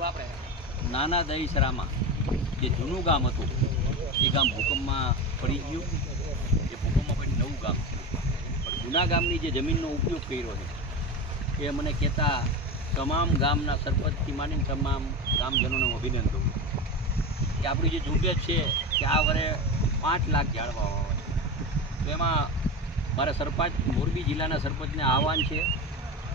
નાના દહીસરામાં જે જૂનું ગામ હતું એ ગામ ભૂકંપમાં પડી ગયું. એ ભૂકંપમાં પડી નવું ગામ પણ જૂના ગામની જે જમીનનો ઉપયોગ કર્યો છે એ મને કહેતા તમામ ગામના સરપંચથી માંડીને તમામ ગામજનોને હું અભિનંદન દઉં કે આપણી જે ઝુંબેશ છે કે આ વરે 5 લાખ ઝાડવા વાવવા છે. તો એમાં મારા સરપંચ મોરબી જિલ્લાના સરપંચને આહવાન છે,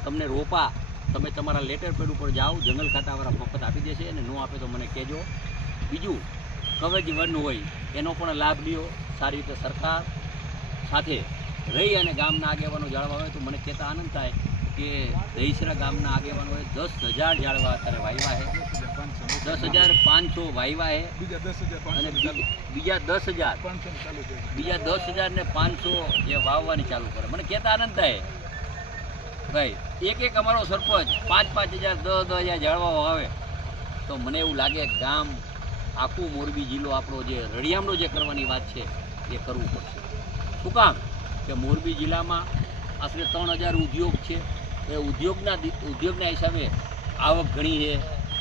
તમને રોપા તમે તમારા લેટર પેડ ઉપર જાઓ, જંગલ ખાતાવાળા મફત આપી દેશે અને ન આપે તો મને કહેજો. બીજું કવચ વન હોય એનો પણ લાભ લ્યો. સારી રીતે સરકાર સાથે રહી અને ગામના આગેવાનો ઝાડવા હોય તો મને કહેતા આનંદ થાય કે દહીસરા ગામના આગેવાનોએ 10,000 ઝાડવા અત્યારે વાવ્યા છે, 10,500 વાવ્યા છે અને બીજા 10,000 ને 500 એ વાવવાની ચાલુ કરે. મને કહેતા આનંદ થાય ભાઈ એક અમારો સરપંચ 5,000 10,000 ઝાડવા વાવે તો મને એવું લાગે ગામ આખું મોરબી જિલ્લો આપણો જે રળિયામણો જે કરવાની વાત છે એ કરવું પડશે. શું કામ કે મોરબી જિલ્લામાં આશરે 3,000 ઉદ્યોગ છે. એ ઉદ્યોગના હિસાબે આવક ઘણી છે,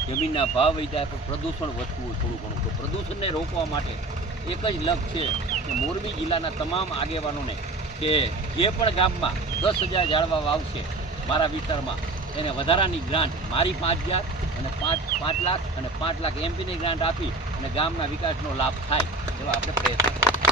જમીનના ભાવ વધ્યા, પણ પ્રદૂષણ વધતું હોય થોડું ઘણું. તો પ્રદૂષણને રોકવા માટે એક જ લક્ષ્ય છે કે મોરબી જિલ્લાના તમામ આગેવાનોને કે જે પણ ગામમાં 10,000 ઝાડવા વાવશે મારા વિસ્તારમાં એને વધારાની ગ્રાન્ટ મારી 5,000 અને 5 લાખ અને 5 લાખ એમપીની ગ્રાન્ટ આપી અને ગામના વિકાસનો લાભ થાય એવા આપણે પ્રયત્ન કરીએ.